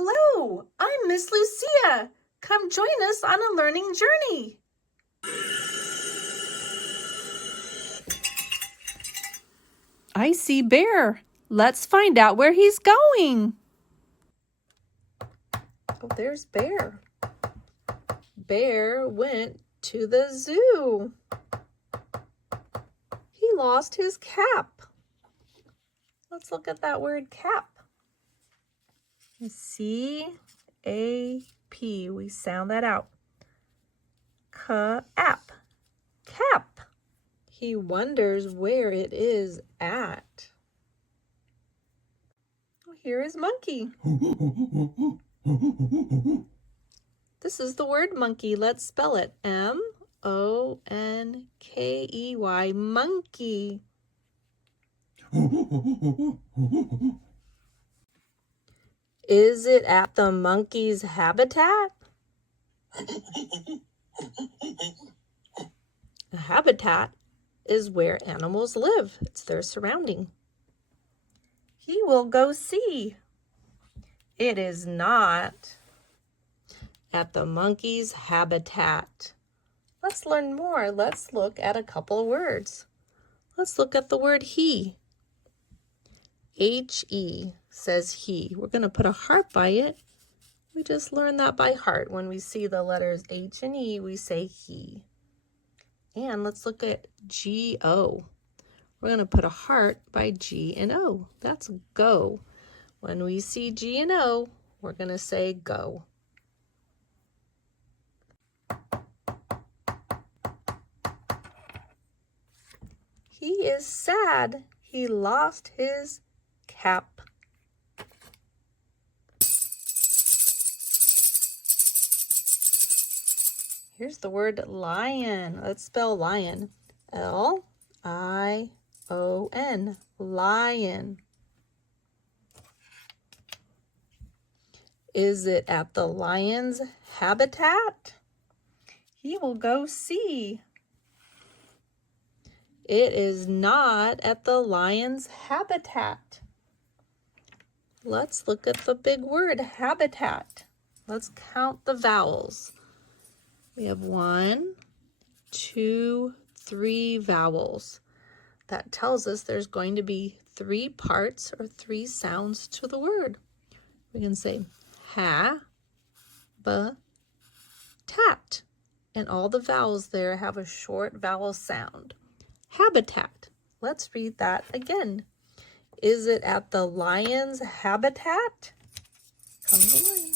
Hello, I'm Miss Lucia. Come join us on a learning journey. I see Bear. Let's find out where he's going. Oh, there's Bear. Bear went to the zoo. He lost his cap. Let's look at that word cap. C-A-P. We sound that out. Cap. Cap. He wonders where it is at. Oh, here is monkey. This is the word monkey. Let's spell it. M-O-N-K-E-Y. Monkey. Is it at the monkey's habitat? A habitat is where animals live. It's their surrounding. He will go see. It is not at the monkey's habitat. Let's learn more. Let's look at a couple of words. Let's look at the word he. H-E says he. We're going to put a heart by it. We just learned that by heart. When we see the letters H and E, we say he. And let's look at G-O. We're going to put a heart by G and O. That's go. When we see G and O, we're going to say go. He is sad. He lost his cap. Here's the word lion. Let's spell lion. L-I-O-N. Lion. Is it at the lion's habitat? He will go see. It is not at the lion's habitat. Let's look at the big word, habitat. Let's count the vowels. We have 1, 2, 3 vowels. That tells us there's going to be 3 parts or 3 sounds to the word. We can say ha, ba, tat. And all the vowels there have a short vowel sound. Habitat. Let's read that again. Is it at the lion's habitat? Come the lion.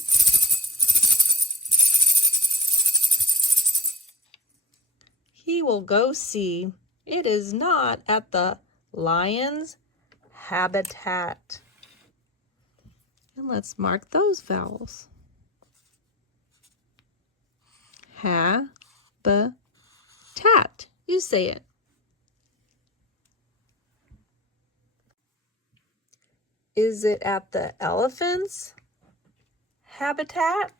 He will go see. It is not at the lion's habitat. And let's mark those vowels. Ha, ba, tat. You say it. Is it at the elephant's habitat?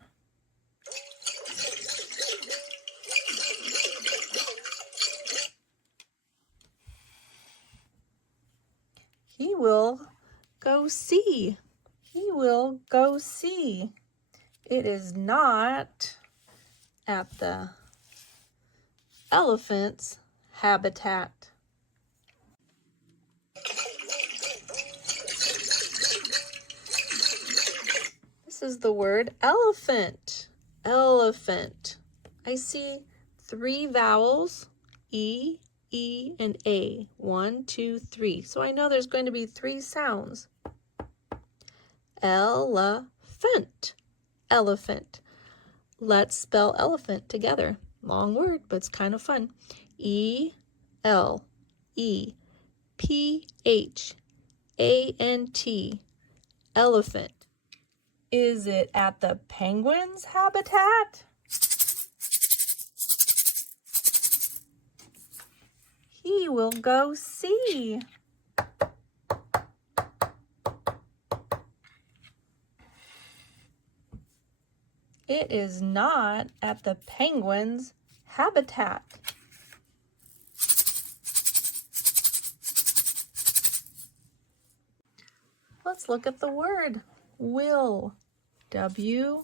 He will go see. He will go see. It is not at the elephant's habitat. This is the word elephant. Elephant. I see 3 vowels, E, E, and A. 1, 2, 3. So I know there's going to be 3 sounds. Elephant. Elephant. Let's spell elephant together. Long word, but it's kind of fun. E-L-E-P-H-A-N-T. Elephant. Is it at the penguin's habitat? He will go see. It is not at the penguin's habitat. Let's look at the word will. W,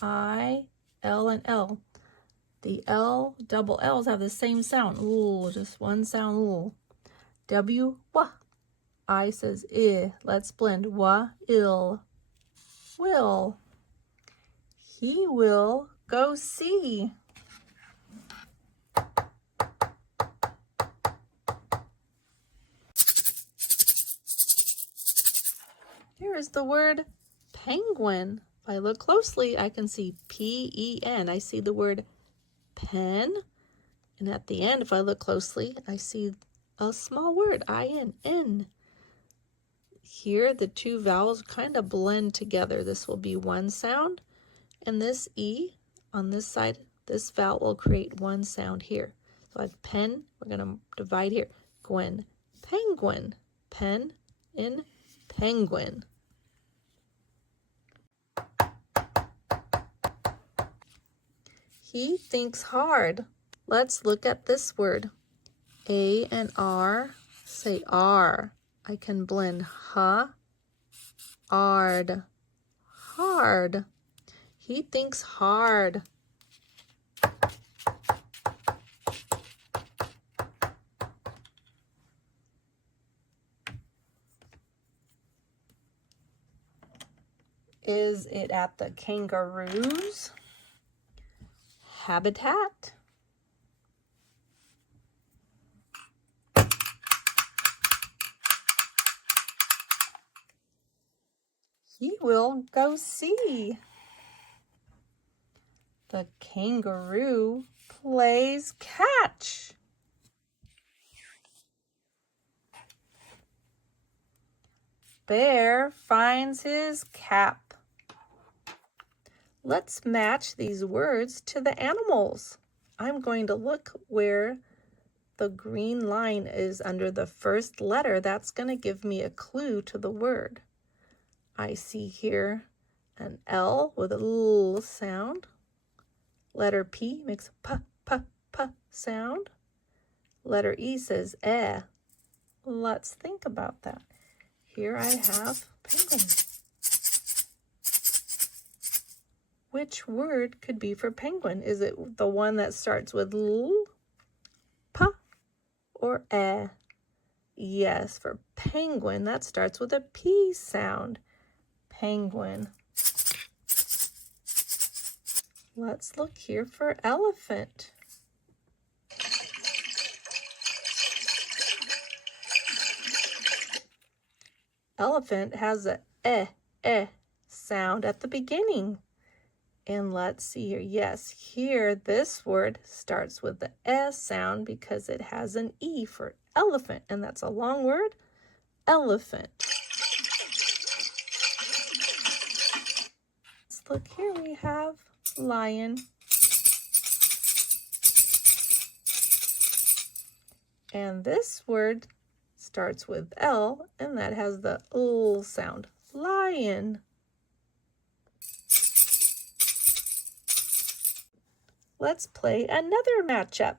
I, L, and L. The L, double L's have the same sound. Ooh, just one sound. Ooh. W, wa. I says I. Let's blend. Wa, ill. Will. He will go see. Here is the word penguin. If I look closely, I can see P-E-N. I see the word pen. And at the end, if I look closely, I see a small word, I-N, N. Here, the two vowels kind of blend together. This will be one sound, and this E on this side, this vowel will create one sound here. So I have pen, we're going to divide here. Gwen, penguin, pen, in, penguin. He thinks hard. Let's look at this word. A and R, say R. I can blend ard, hard. He thinks hard. Is it at the kangaroo's habitat? He will go see. The kangaroo plays catch. Bear finds his cap. Let's match these words to the animals. I'm going to look where the green line is under the first letter. That's going to give me a clue to the word. I see here an L with a L sound. Letter P makes a p sound. Letter E says eh. Let's think about that. Here I have penguin. Which word could be for penguin? Is it the one that starts with L, P, or eh? Yes, for penguin, that starts with a P sound. Penguin. Let's look here for elephant. Elephant has a eh sound at the beginning. And let's see here. Yes, here this word starts with the S sound because it has an E for elephant, and that's a long word, elephant. Let's look here. We have lion. And this word starts with L, and that has the L sound, lion. Let's play another matchup.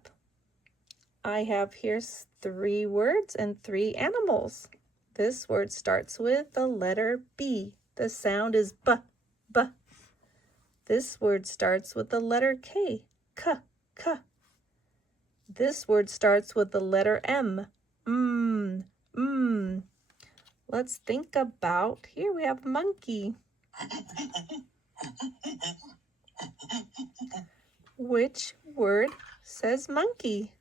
I have here 3 words and 3 animals. This word starts with the letter B. The sound is B, B. This word starts with the letter K, K, K. This word starts with the letter M, Let's think about, here we have monkey. Which word says monkey?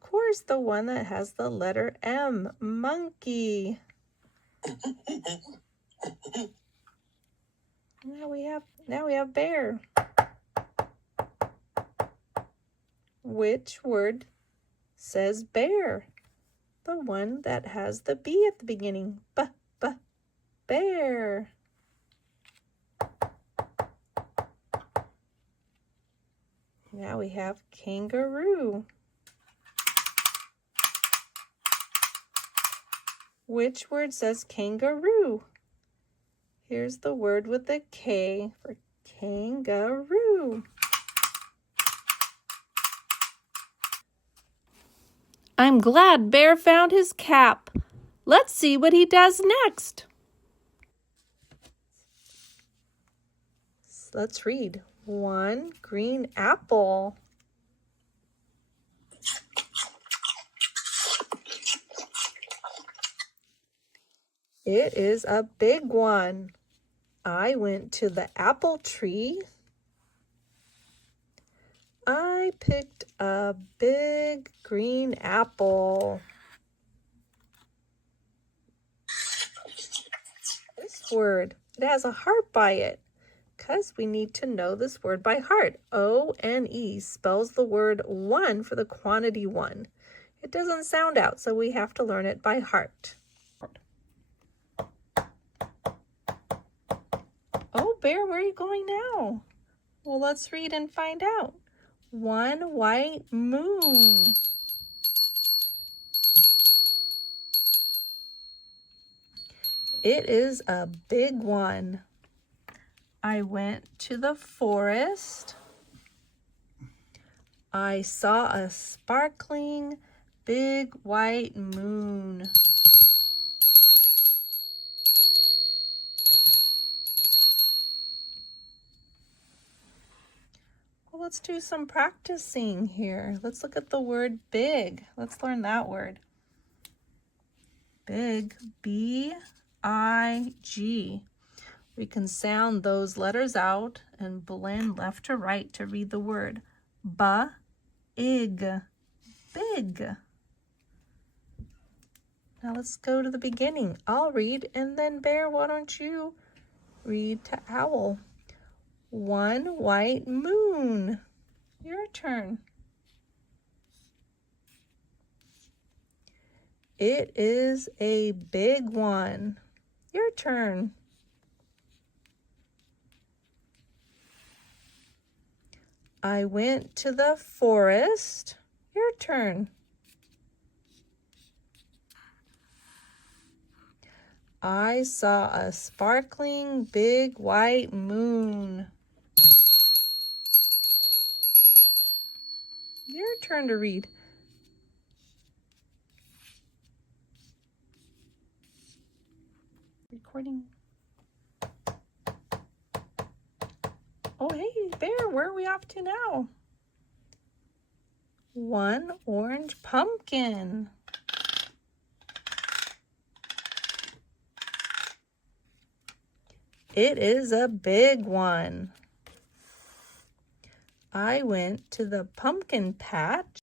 Of course, the one that has the letter M, monkey. Now we have bear. Which word says bear? The one that has the B at the beginning. B, B, bear. Now we have kangaroo. Which word says kangaroo? Here's the word with the K for kangaroo. I'm glad Bear found his cap. Let's see what he does next. Let's read. 1 green apple. It is a big one. I went to the apple tree. I picked a big green apple. This word, it has a heart by it because we need to know this word by heart. O-N-E spells the word one for the quantity 1. It doesn't sound out, so we have to learn it by heart. Oh, Bear, where are you going now? Well, let's read and find out. 1 white moon. It is a big one. I went to the forest. I saw a sparkling big white moon. Well, let's do some practicing here. Let's look at the word big. Let's learn that word. Big, B-I-G. We can sound those letters out and blend left to right to read the word. Ba-ig, big. Now let's go to the beginning. I'll read, and then Bear, why don't you read to owl? 1 white moon. Your turn. It is a big one. Your turn. I went to the forest. Your turn. I saw a sparkling big white moon. Your turn to read. Recording. Oh, hey, Bear, where are we off to now? 1 orange pumpkin. It is a big one. I went to the pumpkin patch.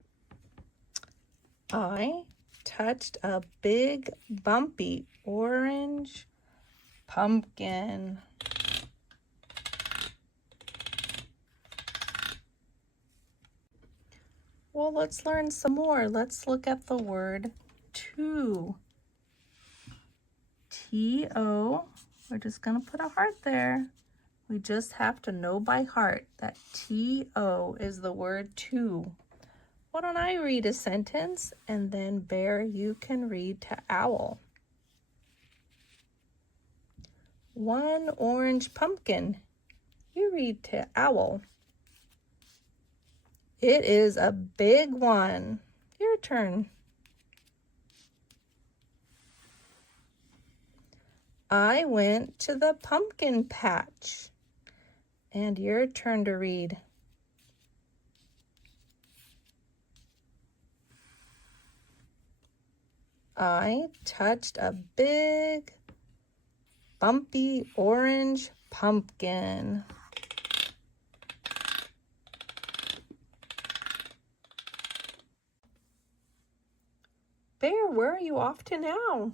I touched a big bumpy orange pumpkin. Well, let's learn some more. Let's look at the word to. T-O. We're just going to put a heart there. We just have to know by heart that T-O is the word to. Why don't I read a sentence, and then Bear, you can read to owl. 1 orange pumpkin. You read to owl. It is a big one. Your turn. I went to the pumpkin patch. And your turn to read. I touched a big, bumpy orange pumpkin. Bear, where are you off to now?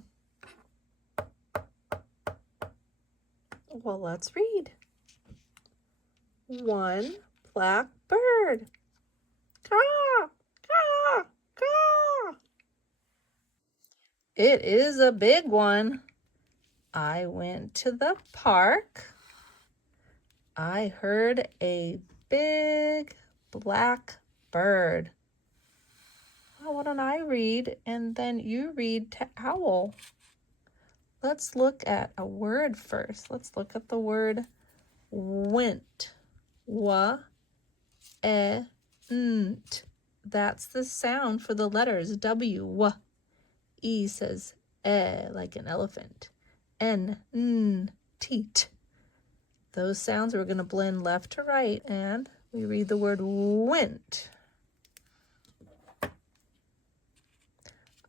Well, let's read. 1 black bird. Caw, caw, caw. It is a big one. I went to the park. I heard a big black bird. Well, why don't I read, and then you read to owl. Let's look at a word first. Let's look at the word went. Wa-e-nt. That's the sound for the letters W. W. E says like an elephant. N, teat. Those sounds we're going to blend left to right, and we read the word went.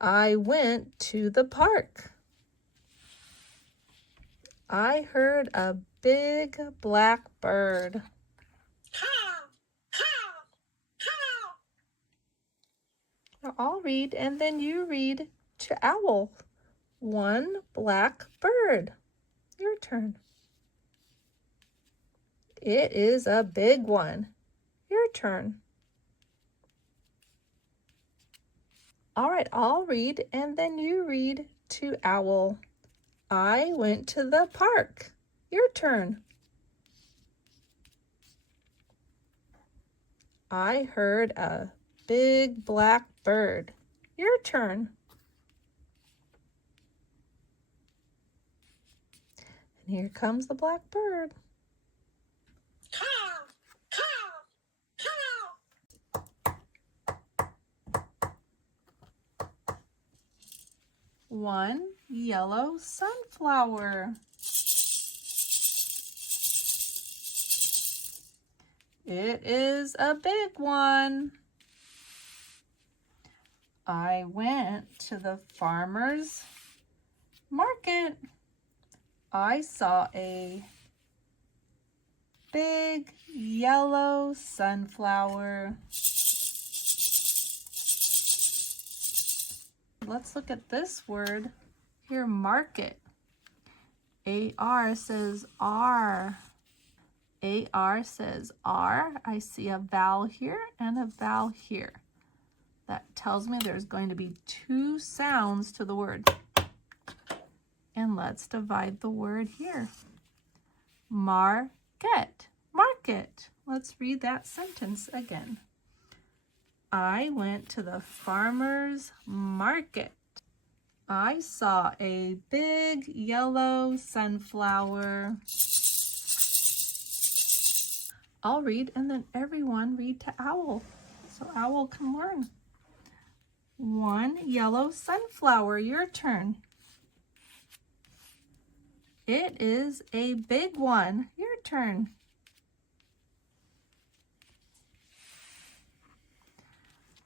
I went to the park. I heard a big black bird. Now I'll read and then you read to owl. One black bird. Your turn. It is a big one. Your turn. All right, I'll read and then you read to owl. I went to the park. Your turn. I heard a big black bird. Your turn. And here comes the black bird. One yellow sunflower. It is a big one. I went to the farmer's market. I saw a big yellow sunflower. Let's look at this word here, market. A-R says R. A-R says R. I see a vowel here and a vowel here. That tells me there's going to be two sounds to the word. And let's divide the word here. Market. Market. Let's read that sentence again. I went to the farmer's market. I saw a big yellow sunflower. I'll read and then everyone read to owl so owl can learn. One yellow sunflower. Your turn. It is a big one. Your turn.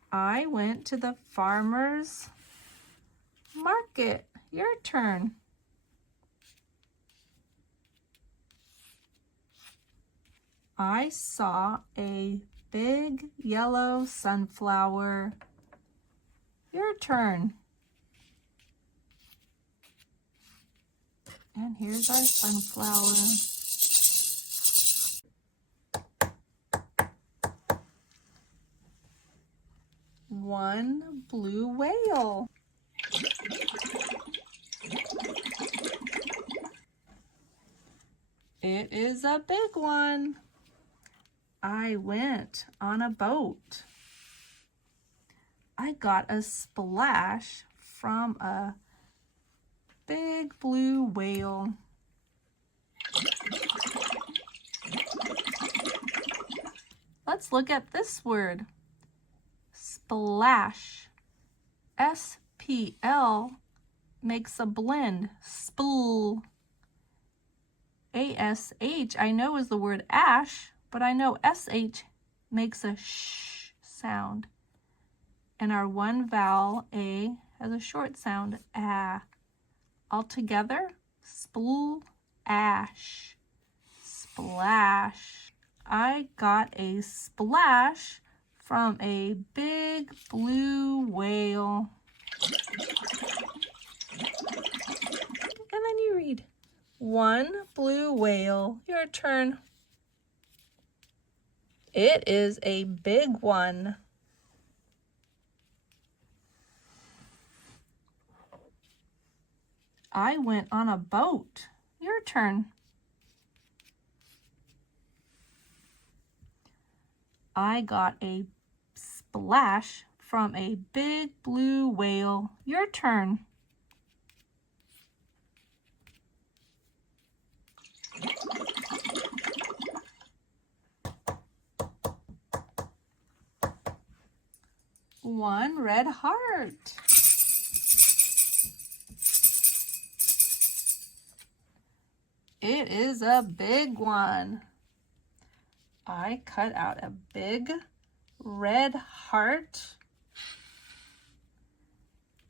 I went to the farmer's market. Your turn. I saw a big yellow sunflower. Your turn. And here's our sunflower. One blue whale. It is a big one. I went on a boat. I got a splash from a big blue whale. Let's look at this word. Splash. S-P-L makes a blend. Spl. A-S-H I know is the word ash, but I know S-H makes a sh sound. And our one vowel, A, has a short sound, ah. Altogether, spl, ash, splash. I got a splash from a big blue whale. And then you read, one blue whale. Your turn. It is a big one. I went on a boat. Your turn. I got a splash from a big blue whale. Your turn. One red heart. It is a big one. I cut out a big red heart.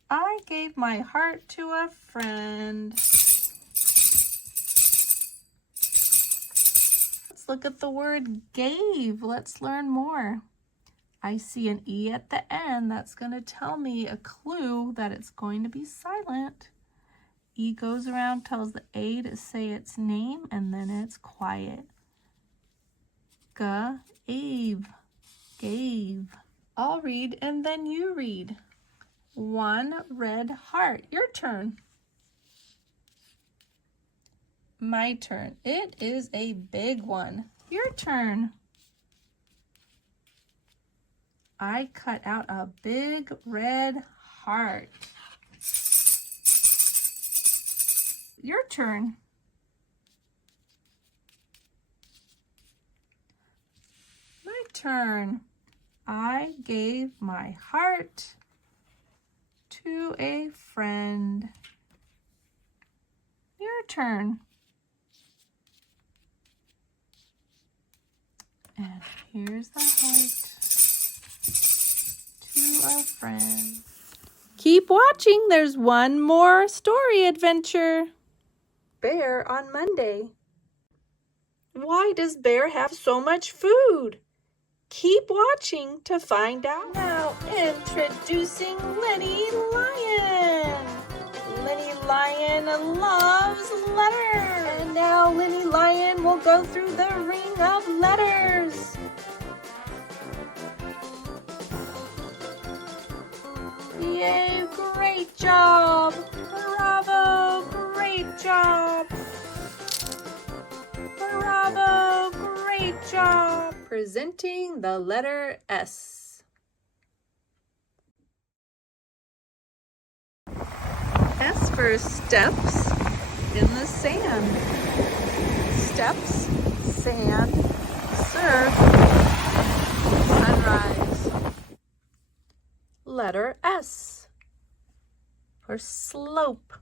I gave my heart to a friend. Let's look at the word gave. Let's learn more. I see an E at the end. That's going to tell me a clue that it's going to be silent. E goes around, tells the A to say its name, and then it's quiet. Gave, gave. I'll read and then you read. One red heart. Your turn. My turn. It is a big one. Your turn. I cut out a big red heart. Your turn. My turn. I gave my heart to a friend. Your turn. And here's the heart to a friend. Keep watching. There's one more story adventure. Bear on Monday. Why does Bear have so much food? Keep watching to find out. Now introducing Lenny Lion. Lenny Lion loves letters. And now Lenny Lion will go through the ring of letters. Yay, great job. Bravo, great job. Bravo, great job. Presenting the letter S. S for steps in the sand. Steps, sand, surf, sunrise. Letter S for slope,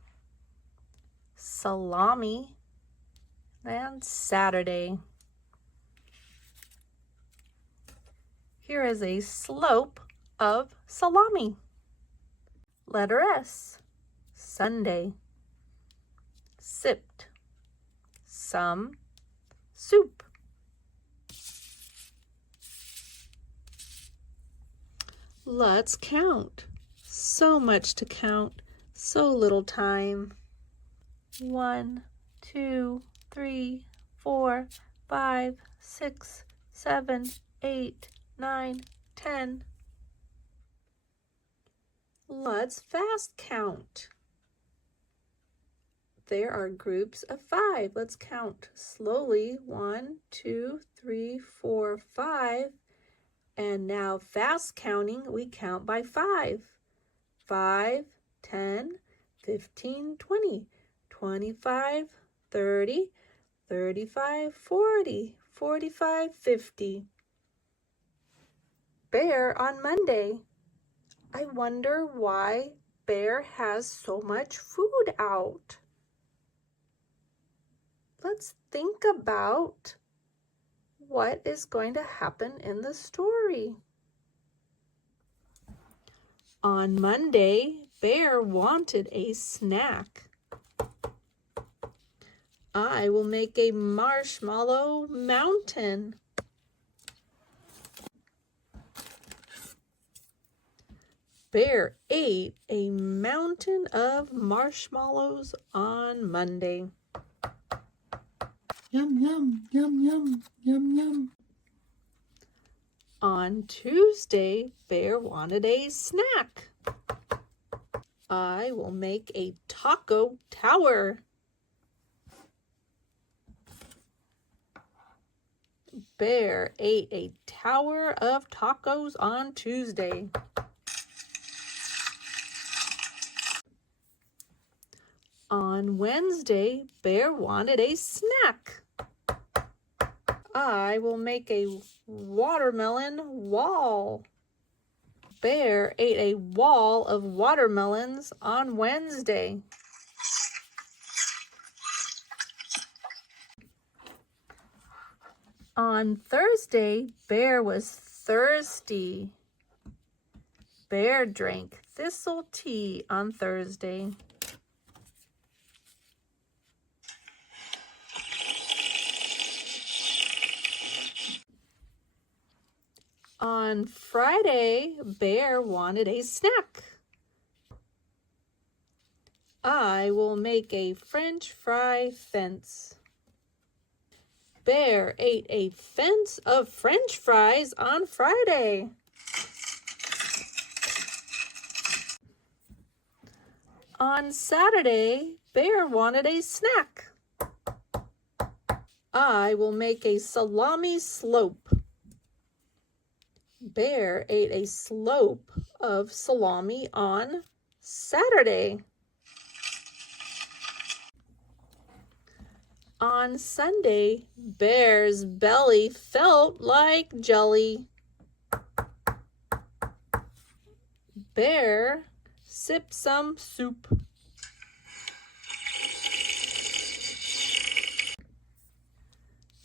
salami, and Saturday. Here is a slope of salami. Letter S, Sunday. Sipped, some, soup. Let's count. So much to count, so little time. 1, 2, 3, 4, 5, 6, 7, 8, 9, 10. Let's fast count. There are groups of 5. Let's count slowly. 1, 2, 3, 4, 5. And now fast counting, we count by 5. 5, 10, 15, 20, 25, 30, 35, 40, 45, 50. Bear on Monday. I wonder why Bear has so much food out. Let's think about what is going to happen in the story. On Monday, Bear wanted a snack. I will make a marshmallow mountain. Bear ate a mountain of marshmallows on Monday. Yum, yum, yum, yum, yum, yum. On Tuesday, Bear wanted a snack. I will make a taco tower. Bear ate a tower of tacos on Tuesday. On Wednesday, Bear wanted a snack. I will make a watermelon wall. Bear ate a wall of watermelons on Wednesday. On Thursday, Bear was thirsty. Bear drank thistle tea on Thursday. On Friday, Bear wanted a snack. I will make a French fry fence. Bear ate a fence of French fries on Friday. On Saturday, Bear wanted a snack. I will make a salami slope. Bear ate a slope of salami on Saturday. On Sunday, Bear's belly felt like jelly. Bear sipped some soup.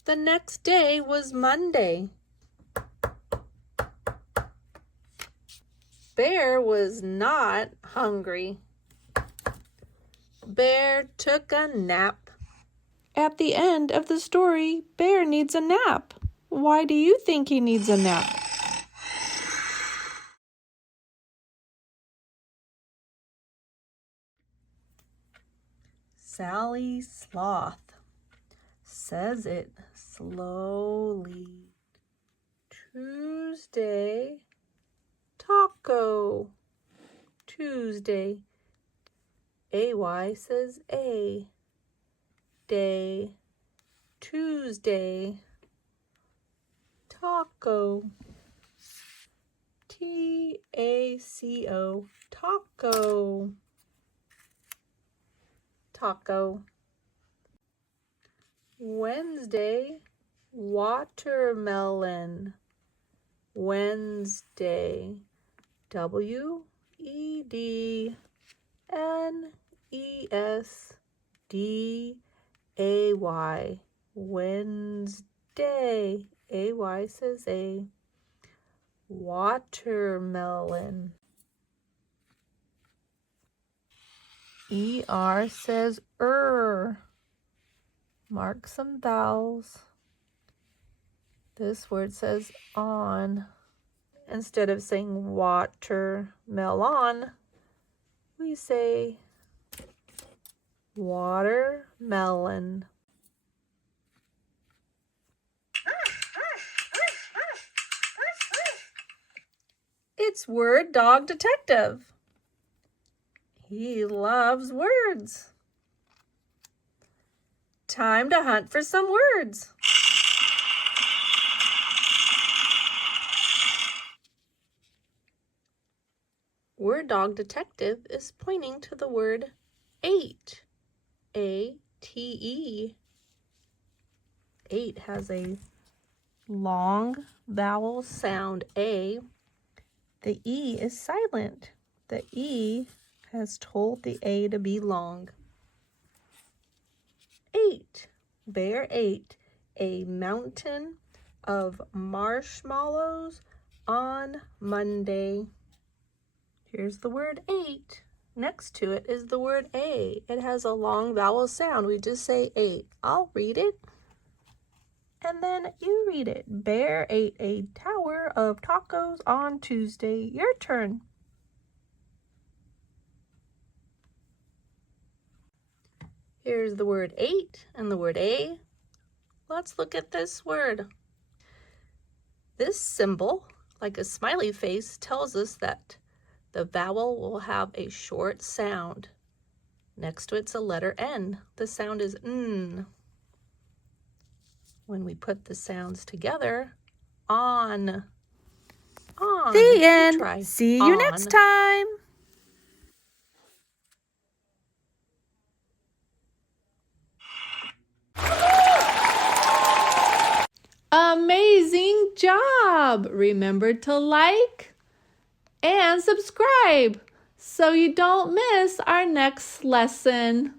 The next day was Monday. Bear was not hungry. Bear took a nap. At the end of the story, Bear needs a nap. Why do you think he needs a nap? Sally Sloth says it slowly. Tuesday, taco. Tuesday. AY says A. Day. Tuesday. Taco. TACO. Taco. Taco. Wednesday, watermelon. Wednesday. WEDNESDAY. Wednesday. AY says A. Watermelon. ER says Mark some vowels. This word says on. Instead of saying watermelon, we say watermelon. It's Word Dog Detective. He loves words. Time to hunt for some words. Word Dog Detective is pointing to the word ate. A-T-E. Ate has a long vowel sound A. The E is silent. The E has told the A to be long. Ate. Bear ate a mountain of marshmallows on Monday. Here's the word ate. Next to it is the word A. It has a long vowel sound. We just say ate. I'll read it, and then you read it. Bear ate a tower of tacos on Tuesday. Your turn. Here's the word ate and the word A. Let's look at this word. This symbol, like a smiley face, tells us that the vowel will have a short sound. Next to it's a letter N. The sound is N. When we put the sounds together, on. The end. See you next time. Amazing job! Remember to like and subscribe so you don't miss our next lesson.